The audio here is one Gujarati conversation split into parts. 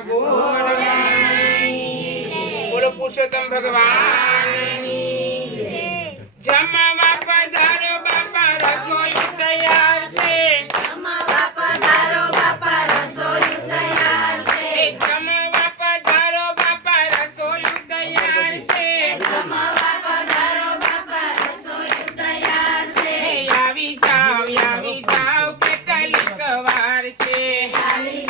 બોલો પુરુષોત્તમ ભગવાન જમવા પધારો બાપા રસોઈ તૈયાર છે જમવા પધારો બાપા રસોઈ તૈયાર છે જમવા પધારો બાપા રસોઈ તૈયાર છે જમવા પધારો બાપા રસોઈ તૈયાર છે આવી જાઓ કેટલીક વાર છે આવી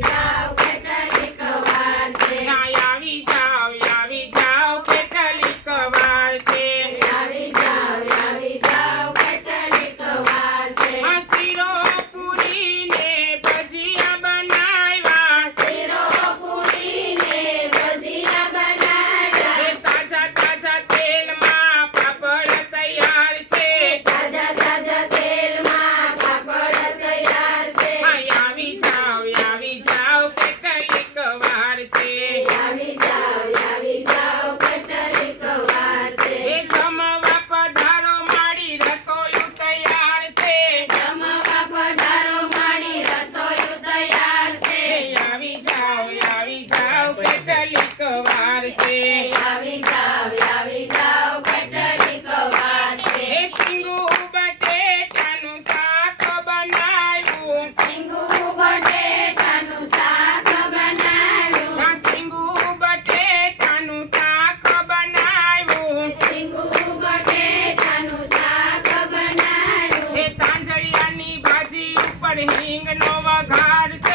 જાઓ કેટલીક વાર છે આવી જાઓ કેટલીક વાર છે આવી જાઓ કેટલીક વાર છે શીરો પૂરી ને ભજીયા બનાવ્યા શીરો પૂરી ને ભજીયા બનાવ્યા તાજા તેલમાં પાપડ તૈયાર છે તાજા તેલમાં પાપડ તૈયાર છે આવી જાઓ કેટલીક વાર છે આવી જાઓ કેટલીક વાર છે જમવા પધારો મારી રસોઈ તૈયાર છે જમવા પધારો મારી રસોઈ તૈયાર છે આવી જાઓ કેટલીક વાર છે આવી જાઓ કેટલીક વાર છે સિંગુ બટેટાનું શાક બનાવ્યું સિંગુ બટેટાનું શાક બનાવ્યું સિંગુ બટેટાનું શાક બનાવ્યું સિંગુ બટેટાનું શાક બનાવ્યું તાંજળિયાની ભાજી ઉપર હિંગનો વઘાર છે